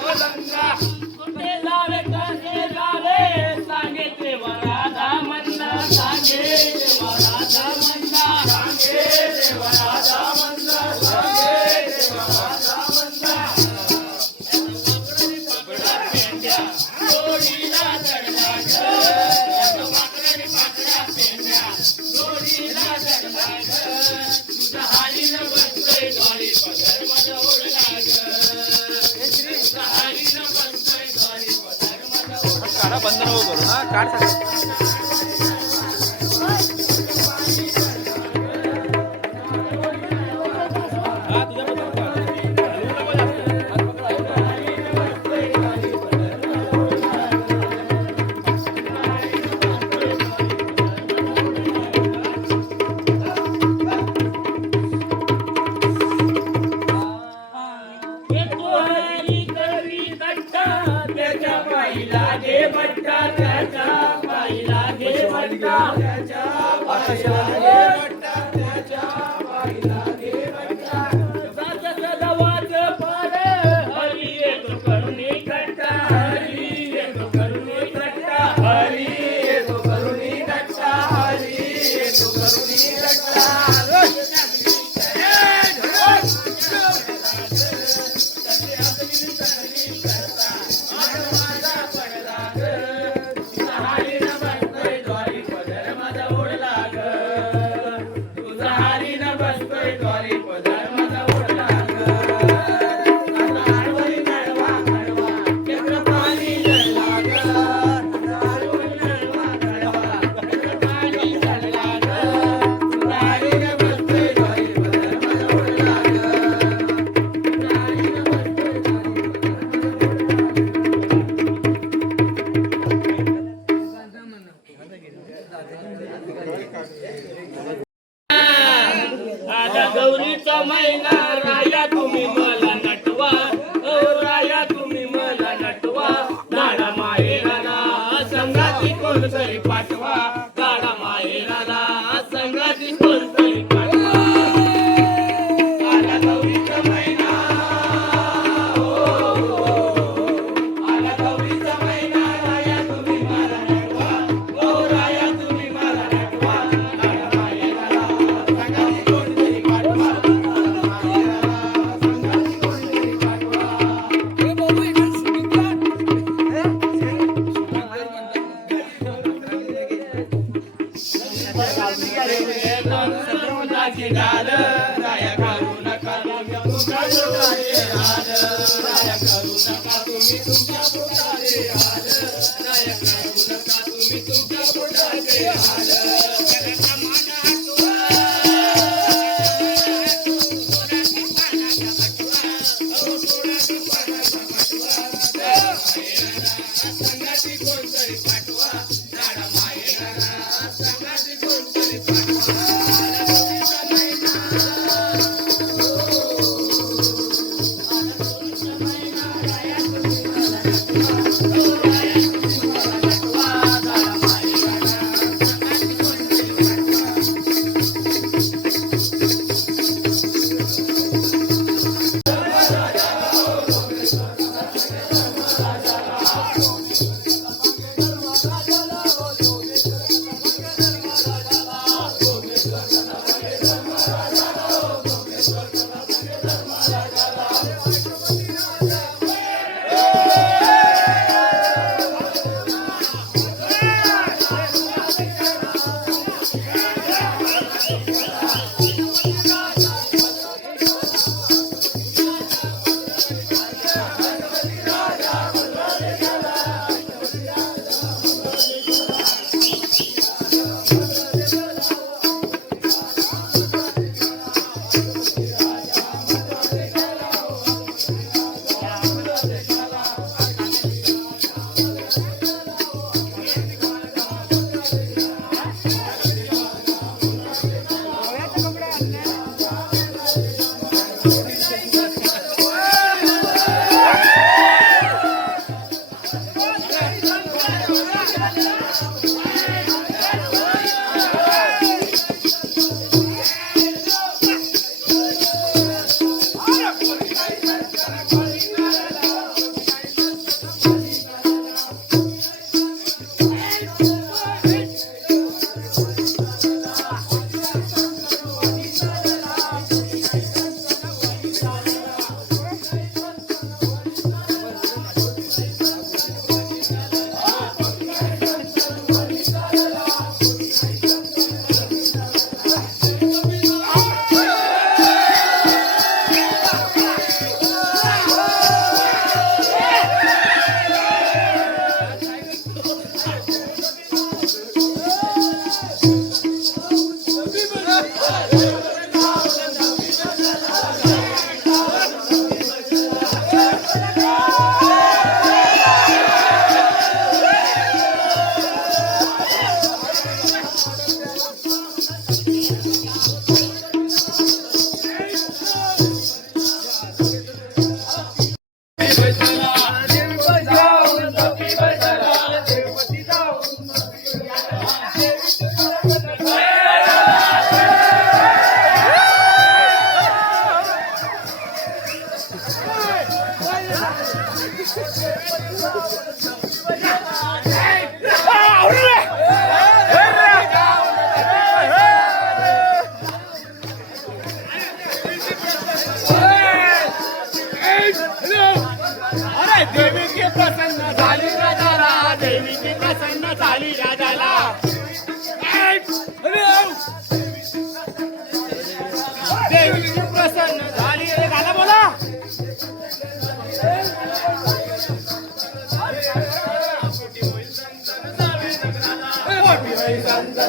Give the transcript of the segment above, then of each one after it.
धंदा नाही करू ओढला बंद नको करू ना काढ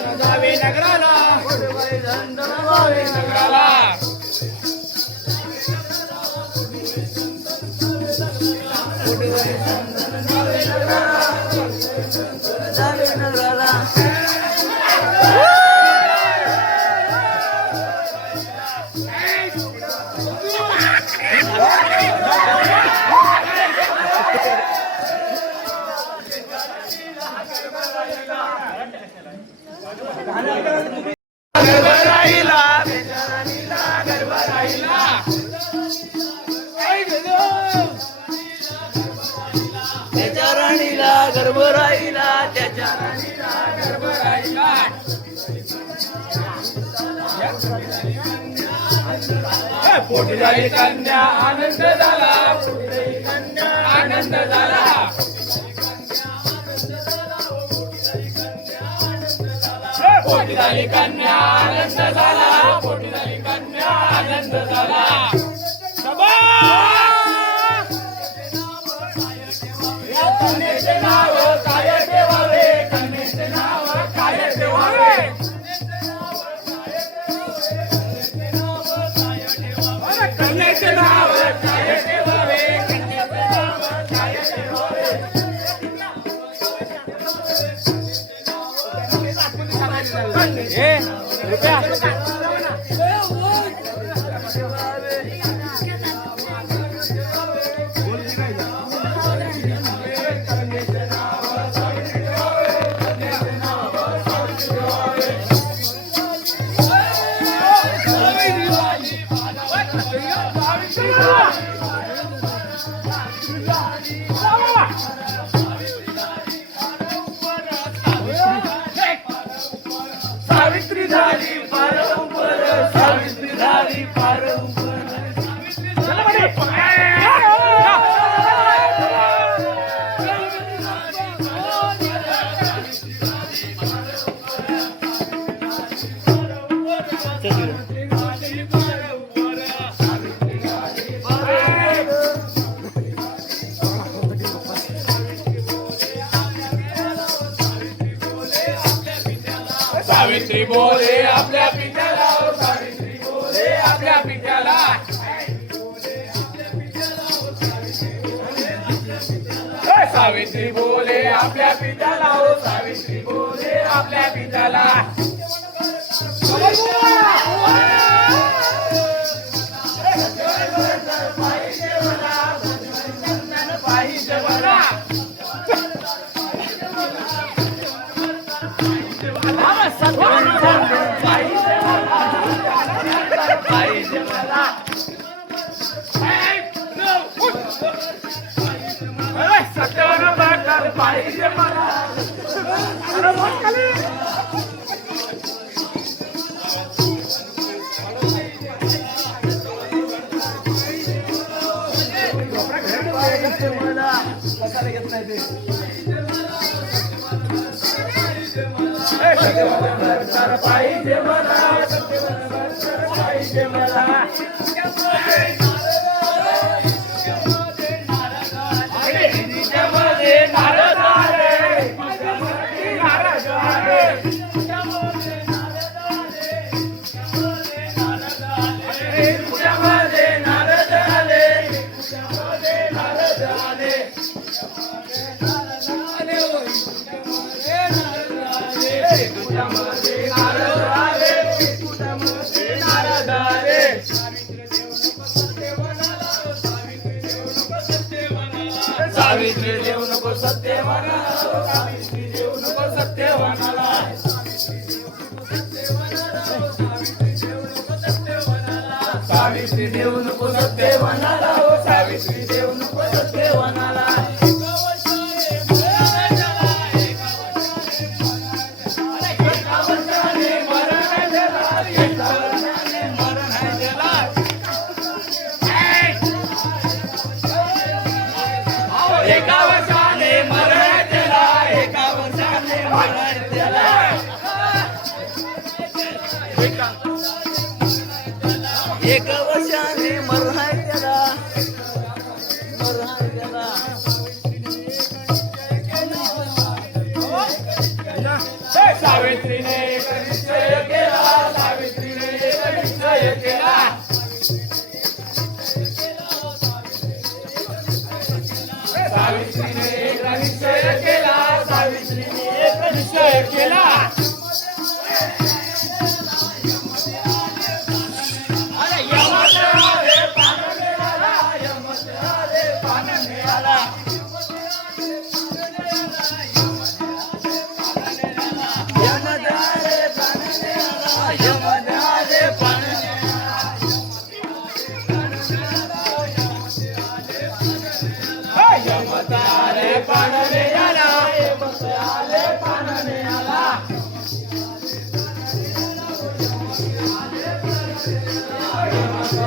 जावे नगराला. नगराला. पुढलाही कन्या आनंद झाला पुढलाही कन्या आनंद झाला. पोटी कन्या आनंद झाला पोटी कन्या आनंद झाला. सावित्री बोले आपल्या पित्याला हो सावित्री बोले आपल्या पित्याला. पाहिजे मला कशाला घेत नाही ते पाहिजे मला पाहिजे मला. Caramba,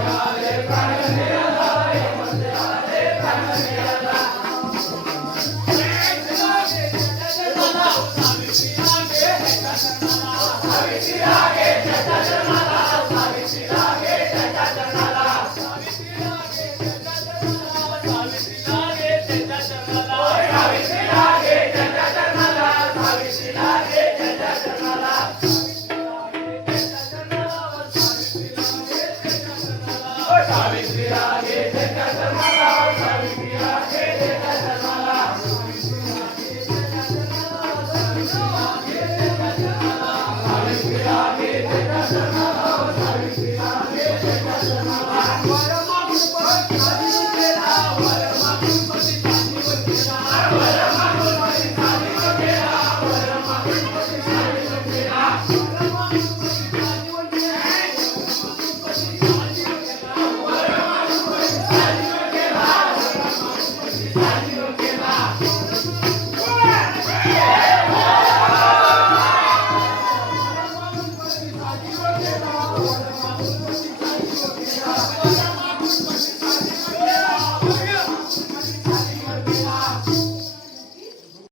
Aleluia.